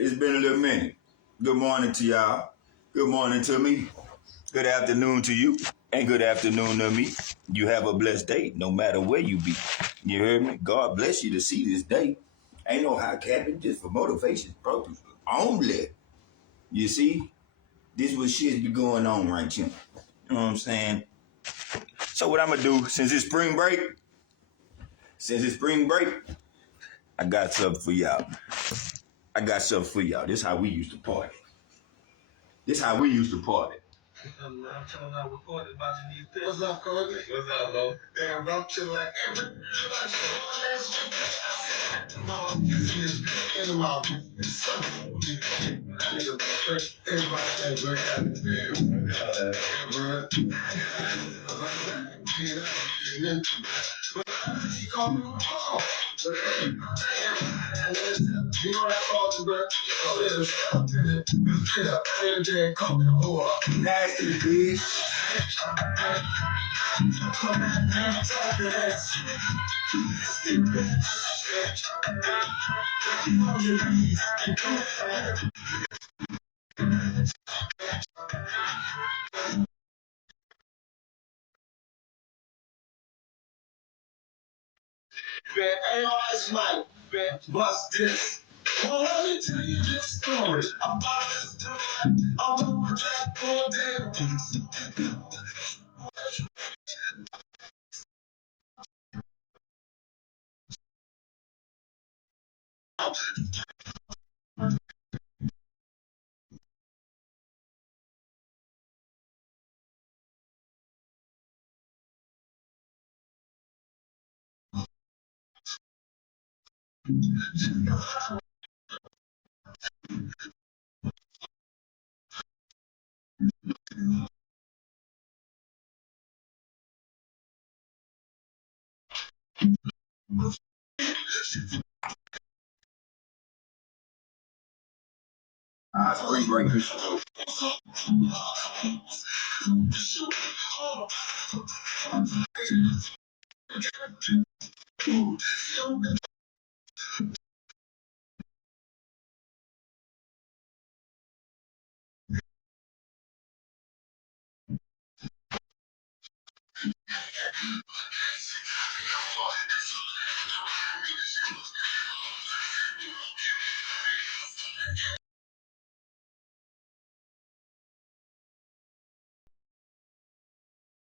It's been a little minute. Good morning to y'all. Good morning to me. Good afternoon to you. And good afternoon to me. You have a blessed day, no matter where you be. You heard me? God bless you to see this day. Ain't no high capping, just for motivation purposes only. You see, this what shit be going on right here. You know what I'm saying? So what I'm gonna do since it's spring break, I got something for y'all. This how we used to party. This how we used to party. I'm telling how we party about you need this. What's up, Cody? What's up, bro? Damn, bro, chill like every. You call me on call. You know that call, bro? Oh, yeah. Call me on nasty, bitch. Man, ARS Mike, man, bust this. Well, let me tell you this story about this dude. I'm over that all day. Spring breakers.